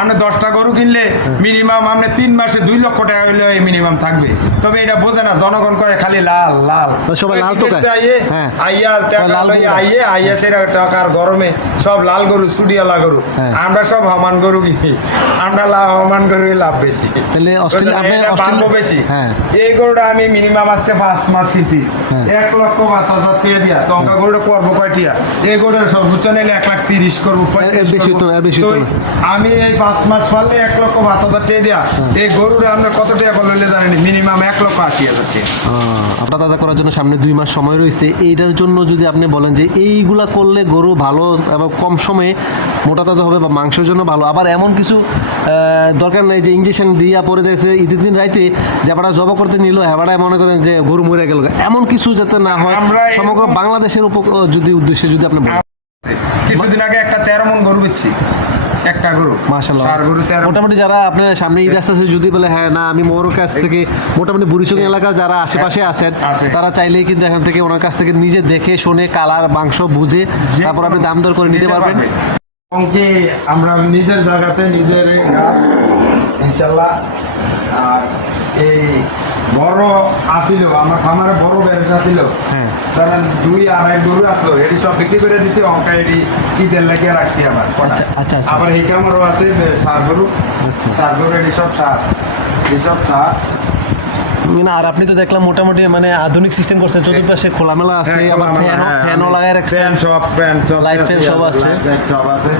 আপনি দশটা গরু কিনলে মিনিমাম আপনি তিন মাসে দুই লক্ষ টাকা হইলে মিনিমাম থাকবে তবে এটা বোঝে না জনগণ করে খালি লাল লাল সবাই লাল তো বিদেশ খায়। থেকে আইয়ে হ্যাঁ। আইয়া টাকা লইয়া আইয়ে আইয়া সেটা টাকার গরমে সব লাল গরু সুডিয়ালা গরু হ্যাঁ। আমরা সব হমান গরু কিনি আমরা লাভ হমান লাভ বেশি তাহলে অস্ট্রেলিয়া- আপনি অস্ট্রেলিয়া- বেশি হ্যাঁ। এই গরুটা আমি মিনিমাম আজকে পাঁচ মাস কিনছি হ্যাঁ। এক লক্ষ পাঁচ হাজার টাকা দিয়া টঙ্কা গরুটা করব কয়টিয়া এই গরুর সর্বোচ্চ নিলে এক লাখ তিরিশ করব বেশি তো, বেশি। আমি এই পাঁচ মাস পারলে এক লক্ষ পাঁচ হাজার টাকা দিয়া এই গরুটা আমরা কত টাকা করলে জানেন? মিনিমাম এক লক্ষ আশি হাজার টাকা। আপনার দাদা করার জন্য সামনে দুই মাস সময় রয়েছে। এইটার জন্য যদি আপনি বলেন যে এইগুলা করলে গরু ভালো এবং কম সময়ে মোটা তাজা হবে বা মাংসের জন্য ভালো। আবার এমন কিছু দরকার নেই যে ইঞ্জেকশন দিয়া পরে দেখছে ঈদের দিন রাইতে যাবাটা জব করতে নিল হেবাটায় মনে করেন যে গরু মরে গেল। এমন কিছু যাতে না হয় সমগ্র বাংলাদেশের উপ যদি উদ্দেশ্যে যদি আপনি কিছুদিন আগে একটা তেরো মন গরু বেচছি। একটা গরু। মাশাল্লাহ সার গরু তেরো মোটামুটি যারা আপনার সামনে ঈদ আসতে আসতে যদি বলে হ্যাঁ না আমি মোর কাছ থেকে মোটামুটি বুড়িচং এলাকা যারা আশেপাশে আছেন তারা চাইলেই কিন্তু এখান থেকে ওনার কাছ থেকে নিজে দেখে শুনে কালার মাংস বুঝে তারপর আপনি দাম দর করে নিতে পারবেন। কি আমরা নিজের জায়গাতে নিজের ইনশাল্লাহ আর এই বড় আসিল আমার খামারে বড় ব্যবসা ছিল হ্যাঁ। দুই আড়াই গরু আসলো এটি সব বিক্রি করে দিছি অঙ্কা এটি ঈদের লাগিয়ে রাখছি আবার। আচ্ছা, আচ্ছা, আচ্ছা। আবার এই কামারও আছে সার গরু। সার গরু এটি সব সার এসব সার না আর আপনি তো দেখলাম মোটামুটি মানে আধুনিক সিস্টেম করছে চতুর্পাশে খোলামেলা আছে হ্যাঁ, আবার ফ্যানও হ্যাঁ, লাগায় রাখছেন ফ্যান সব ফ্যান সব লাইট ফ্যান সব আছে। সব আছে।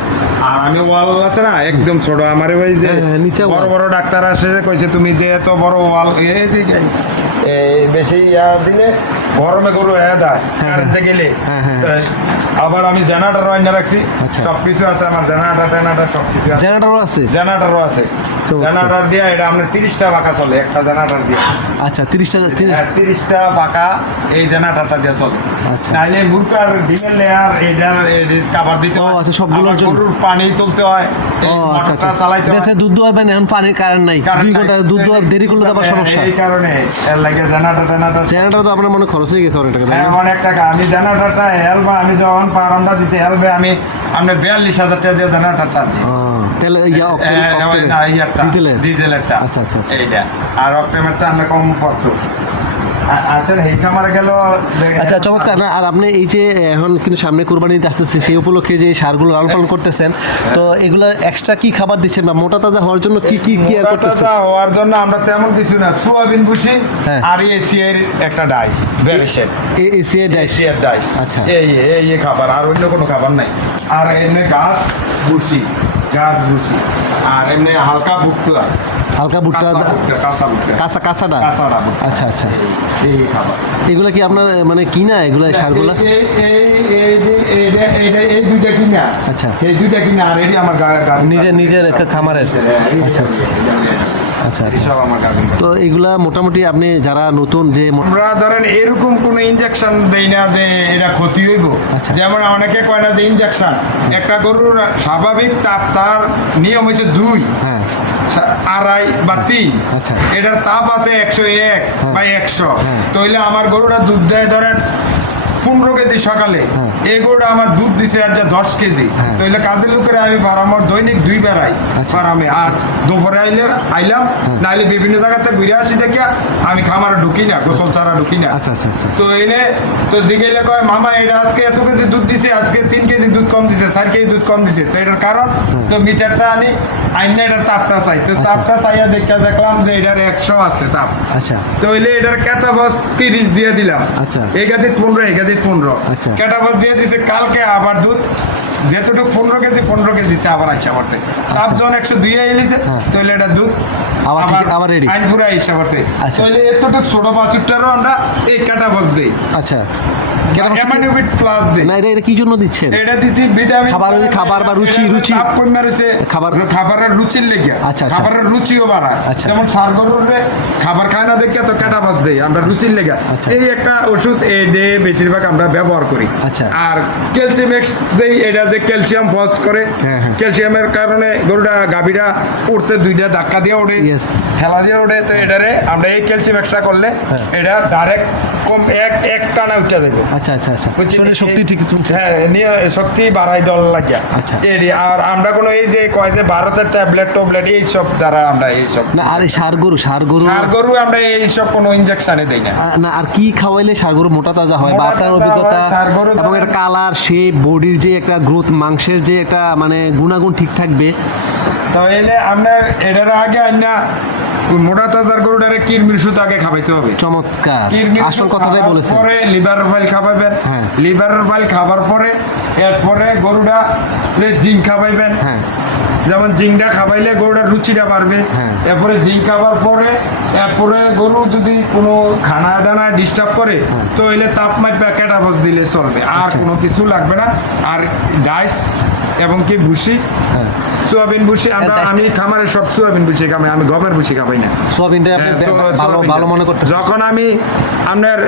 আর আমি ওয়াল আছে না একদম ছোট আমার ওই যে হ্যাঁ, হ্যাঁ, বড় বড় ডাক্তার আসে যে কইছে তুমি যে এত বড় ওয়াল এই বেশি ইয়া দিলে গরমে গরু হয়ে দেয় কারেন্টে গেলে হ্যাঁ, হ্যাঁ। আবার আমি জেনারেটর রান্না রাখছি আচ্ছা। সব কিছু আছে আমার জেনারেটর টেনারেটর সব কিছু আছে জেনারেটরও আছে জেনারেটরও আছে। জেনারেটর দিয়ে এটা আপনার তিরিশটা বাঁকা চলে একটা জেনারেটর দিয়ে আচ্ছা তিরিশটা হ্যাঁ, তিরিশটা পাকা এই জেনারেটরটা দিয়ে চলে আচ্ছা। নাইলে মুরকার ডিমের লেয়ার এটার কাবার দিতে হয় আচ্ছা, সবগুলোর জন্য। গরুর পানি তুলতে হয় আচ্ছা আচ্ছা চালাইতে হয় দুধ দোয়াবেন এখন পানির কারেন্ট নাই কারণ দুই। ঘণ্টা দুধ দোয়া দেরি করলে আবার হ্যাঁ, সমস্যা এই কারণে এর লাগে জেনারেটর টেনারেটর জেনারেটর তো আপনার মনে খরচ হয়ে গেছে অনেক টাকা হ্যাঁ? অনেক টাকা আমি জেনারেটরটা হেলবা আমি যখন পারামটা দিছি হেলবে আমি আপনার বিয়াল্লিশ হাজার টাকা দিয়ে জেনারেটরটা আছি ও, তাহলে ইয়া অক্টেল হ্যাঁ, অক্টেল না, ইয়েরটা, ডিজেলের ডিজেলেরটা। আচ্ছা, আচ্ছা, আচ্ছা। এইটা। আর অক্টেমেরটা আমরা কম পড়তো আচ্ছা চমৎকার। না আর আপনি এই যে এখন কিন্তু সামনে কুরবানি দিতে আসতেছে সেই উপলক্ষে যে সারগুলো লালন পালন করতেছেন তো এগুলা এক্সট্রা কি খাবার দিচ্ছেন বা মোটা তাজা হওয়ার জন্য কি কি কেয়ার করতেছেন? তাজা হওয়ার জন্য আমরা তেমন কিছু না সোয়াবিন ভুসি হ্যাঁ। আর এসিয়ার একটা ডাইস বেরেশের এসিএ ডাইস? এসিয়ার ডাইস। আচ্ছা। এই এই এই খাবার আর অন্য কোনো খাবার নাই। আর এমনি গাছ ভুসি গাছ ভুসি আর এমনি হালকা ভুট্টা। হালকা ভুট্টা কাঁচা কাঁচাটা? আচ্ছা আচ্ছা। এগুলো কি আপনার মানে কিনা এগুলো সারগুলো? এই- দুইটা কিনা। আচ্ছা। এই দুইটা কিনা আর এটি আমার নিজের- নিজের খামারের। আচ্ছা, আচ্ছা। আচ্ছা আচ্ছা। তো এগুলা মোটামুটি আপনি যারা নতুন যে আমরা ধরেন এরকম কোন ইনজেকশন দেই না যে এটা ক্ষতি হইব। আচ্ছা। যেমন অনেকে কয় না যে ইনজেকশন একটা গরুর স্বাভাবিক তাপ তার নিয়ম হচ্ছে দুই। হ্যাঁ। আড়াই বা তিন আচ্ছা। এটার তাপ আছে একশো এক হ্যাঁ। বা একশো হ্যাঁ। তাইলে আমার গরুটা দুধ দেয় ধরেন পনেরো কেজি সকালে হ্যাঁ। এই গরুটা আমার দুধ দিছে আজ দশ কেজি। তাইলে কাজের লোকের আমি পারামর দৈনিক দুই বেড়াই আচ্ছা। আর দুপুরে আইলে আইলাম নাইলে বিভিন্ন জায়গাতে ঘুরে আসি দেখে আমি খামারে ঢুকি না গোসল ছাড়া ঢুকি না আচ্ছা আচ্ছা আচ্ছা তো এনে তো জিগেলে কয় মামা এটা আজকে এত কেজি দুধ দিছে আজকে তিন কেজি দুধ কম দিছে চার কেজি দুধ কম দিছে তো এটার কারণ তো মিটারটা আনি আইনে এটার তাপটা চাই তো তাপটা চাইয়া দেখে দেখলাম যে এটার একশো আছে তাপ। আচ্ছা। তো হইলে এটার ক্যাটাবাস তিরিশ দিয়ে দিলাম। আচ্ছা। এই গাদির পনেরো এই গাদির পনেরো। আচ্ছা। ক্যাটাবাস দিয়ে দিছে কালকে আবার দুধ। যেতটুকু পনেরো কেজি পনেরো কেজিতে আবার আসছে আমার থেকে। তাপ যখন একশো দুই এলিছে হ্যাঁ। তাহলে এটা দুধ আবার আবার ready। আইন ঘুরে আইসে আচ্ছা। তাহলে এতটুকু ছোট বাছুরটারও আমরা এই ক্যাটাবাস দিই। আচ্ছা। কেন- অ্যামাইনোভিট প্লাস দিই না এটা এটা কি জন্য দিচ্ছেন এটা দিছি ভিটামিন খাবার খাবার বা রুচি- রুচি। তাপ কমে রয়েছে খাবার- খাবার খাবারের রুচির লেগে আচ্ছা, আচ্ছা। খাবারের রুচিও বাড়ায় আচ্ছা। যেমন সার গরুর খাবার খায় না দেখে তো ক্যাটাবাস দেই আমরা রুচির লেগে আচ্ছা। এই একটা ওষুধ এই ডে বেশিরভাগ আমরা ব্যবহার করি আচ্ছা। আর ক্যালসিয়াম এক্স দেই এটা যে ক্যালসিয়াম ফলস করে হ্যাঁ, হ্যাঁ। ক্যালসিয়ামের কারণে গরুটা গাভীরা উঠতে দুইটা ধাক্কা দিয়ে ওঠে খেলা দিয়ে ওঠে তো এটারে আমরা এই ক্যালসিয়াম এক্সট্রা করলে হ্যাঁ। এটা ডাইরেক্ট কম এক এক টানা উঠে দেবো। আচ্ছা আচ্ছা আচ্ছা? শক্তি ঠিক হ্যাঁ শক্তি বাড়াই দল লাগিয়া। আচ্ছা। আর আমরা কোনো এই যে কয় যে ভারতের ট্যাবলেট ট্যাবলেট এই সব দ্বারা আমরা এই সব না আর এই সার গরু সার গরু সার গরু আমরা এই সব কোনো ইনজেকশনে দেই না। না আর কি খাওয়াইলে সার গরু মোটা তাজা হয়? বা আপনার অভিজ্ঞতা এবং একটা কালার শেপ বডির যে একটা গ্রোথ মাংসের যে একটা মানে গুণাগুণ ঠিক থাকবে। তাহলে আপনার এটার আগে আইনা মোটা তাজার গরুটারে কিরমির সুতো আগে খাবাইতে হবে। চমৎকার। আসল কথাটাই বলেছেন। পরে লিভার ফাইল খাওয়াবেন হ্যাঁ। লিভার ফাইল খাবার পরে এরপরে গরুটা জিঙ্ক খাওয়াইবেন হ্যাঁ। যেমন জিঙ্কটা খাবাইলে গরুটার রুচিটা বাড়বে। হ্যাঁ। এরপরে জিঙ্ক খাবার পরে এরপরে গরু যদি কোনো খানা দানা ডিস্টার্ব করে। তো এলে তাপ মাইপা ক্যাটাবস দিলে চলবে। আর আচ্ছা। কোনো কিছু লাগবে না। আর ডাইস এবং কি ভুসি হ্যাঁ। সোয়াবিন ভুষি আমরা আমি খামারে সব সোয়াবিন ভুষি খামাই আমি গমের ভুষি খাবাই না। সোয়াবিনটা হ্যাঁ, ভালো ভালো মনে করতে যখন আমি আপনার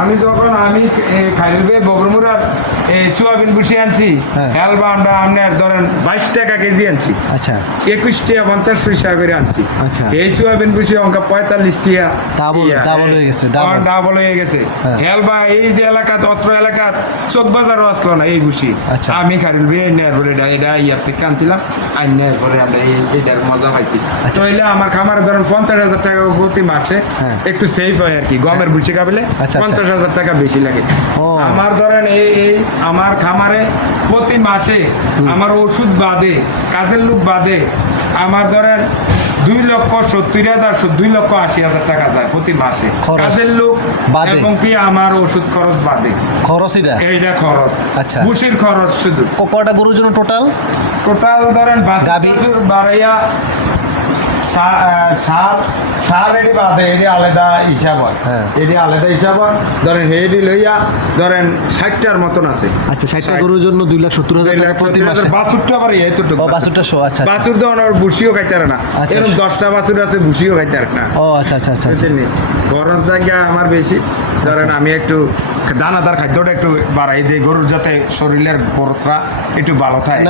আমি যখন আমি খাইলবে বগরমুরার এই সোয়াবিন ভুসি আনছি হ্যাঁ। হেলবা আমরা আপনার ধরেন বাইশ টাকা কেজি আনছি আচ্ছা একুশ টাকা পঞ্চাশ পয়সা করে আনছি আচ্ছা। এই সোয়াবিন ভুসি অঙ্কা পঁয়তাল্লিশ টাকা Double, double হয়ে গেছে, ডাবল হয়ে গেছে হ্যাঁ। হেলবা এই যে এলাকা অত্র এলাকা চোখ বাজারও আসলো না এই ভুসি আচ্ছা। আমি খাইলবে নেয়ার পরে এটা ইয়ার থেকে আনছিলাম আর নেয়ার পরে আমরা এই এটার মজা পাইছি তো এলে আমার খামারে ধরেন পঞ্চাশ হাজার টাকা প্রতি মাসে। একটু সেফ হয় আর কি গমের ভুসি খাবেলে আচ্ছা। পঞ্চাশ হাজার টাকা বেশি লাগে। আমার ধরেন এই এই আমার খামারে প্রতি মাসে আমার ওষুধ বাদে কাজের লোক বাদে আমার ধরেন দুই লক্ষ সত্তর হাজার দুই লক্ষ আশি হাজার টাকা যায় প্রতি মাসে খরচ। কাজের লোক বাদে। এবং কি আমার ওষুধ খরচ বাদে খরচইটা এইটা খরচ আচ্ছা। ভুসির খরচ শুধু ক- কয়টা গরুর জন্য টোটাল টোটাল ধরেন? বাড়াইয়া সার সার এটি বাদে এটি আলাদা হিসাব হয়। হ্যাঁ। এটি আলাদা হিসাব হয় ধরেন হেডি লইয়া ধরেন ষাটটার মতন আছে। আচ্ছা ষাটটা গরুর জন্য দুই লাখ সত্তর হাজার টাকা প্রতি মাসে। বাছুরটা আবার এতটুকু বাছুরটা শো আচ্ছা আচ্ছা। বাছুর তো ওনার ভুসিও খাইতে পারে না। আচ্ছা। এরকম দশটা বাছুর আছে ভুসিও খাইতে পারে না। ও আচ্ছা আচ্ছা আচ্ছা গরম জায়গা আমার বেশি। ধরেন আমি একটু দানাদার খাদ্যটা একটু বাড়াই দিই গরুর যাতে শরীরের গ্রোথটা একটু ভালো থাকে।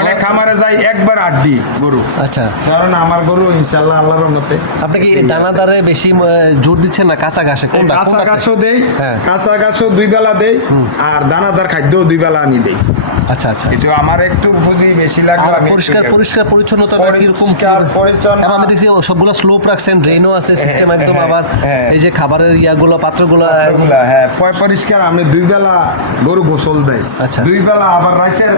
অনেক খামারে যাই একবার আট দিই গরু। আচ্ছা। কারণ আমার গরু ইনশাল্লাহ আল্লাহর মতে আপনি কি দানাদারে বেশি জোর দিচ্ছেন না কাঁচা ঘাসে? কোনটা কাঁচা গাছও ঘাসও দেই হ্যাঁ। কাঁচা ঘাসও দুই বেলা দেই আর দানাদার খাদ্যও দুই বেলা আমি দেই। আচ্ছা আচ্ছা একটু আমার একটু পুঁজি বেশি লাগবে আমি পরিষ্কার পরিষ্কার পরিচ্ছন্নতা কি? পরিষ্কার পরিচ্ছন্ন আমি দেখছি সবগুলো স্লোপ রাখছেন ড্রেনও আছে সিস্টেম হ্যাঁ, একদম হ্যাঁ, আবার হ্যাঁ। এই যে খাবারের ইয়াগুলো পাত্রগুলো হ্যাঁ পয় পরিষ্কার আমি দুই বেলা গরু গোসল দেয় আচ্ছা। দুই বেলা আবার রাতের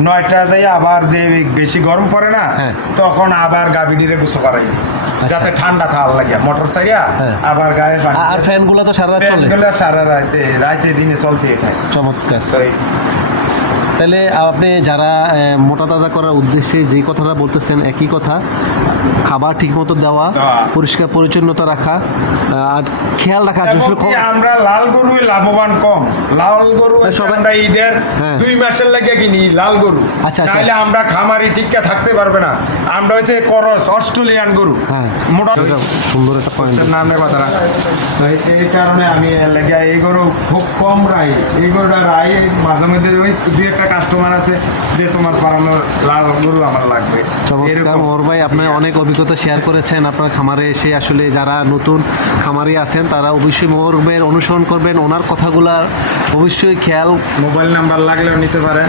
নয়টা যাই আবার যে বেশি গরম পড়ে না হ্যাঁ। তখন আবার গাবিডিরে গোসল করাই দিই যাতে ঠান্ডা থাল লাগে মোটর সাইয়া হ্যাঁ। আবার গায়ে আর ফ্যানগুলো তো সারা রাত চলে ফ্যানগুলো সারা রাতে রাতে দিনে চলতেই থাকে চমৎকার তাহলে আপনি যারা মোটা তাজা করার উদ্দেশ্যে যেই কথাটা বলতেছেন একই কথা। খাবার ঠিকমতো দেওয়া দেওয়া। পরিষ্কার পরিচ্ছন্নতা রাখা আর খেয়াল রাখা আমরা লাল গরুই লাভবান কম। লাল গরু আমরা ঈদের হ্যাঁ। দুই মাসের লাগে কিনি লাল গরু। আচ্ছা, আচ্ছা। তাহলে আমরা খামারি টিকা থাকতে পারবে না। আমরা হচ্ছে করস অস্ট্রেলিয়ান গরু। হ্যাঁ। মোটা সুন্দর একটা পয়েন্ট নামে কথাটা এই- কারণে আমি লেগে এই গরু খুব কম রাই। এই গরুটা রাই মাঝে মধ্যে ওই দুই একটা কাস্টমার আছে যে তোমার পাড়ানো লাল গরু আমার লাগবে। এরকম। মোহর ভাই আপনার অনেক অভিজ্ঞতা শেয়ার করেছেন। আপনার খামারে এসে আসলে যারা নতুন খামারি আছেন তারা অবশ্যই মোহর ভাইয়ের অনুসরণ করবেন। ওনার কথাগুলা অবশ্যই খেয়াল মোবাইল নাম্বার লাগলেও নিতে পারেন।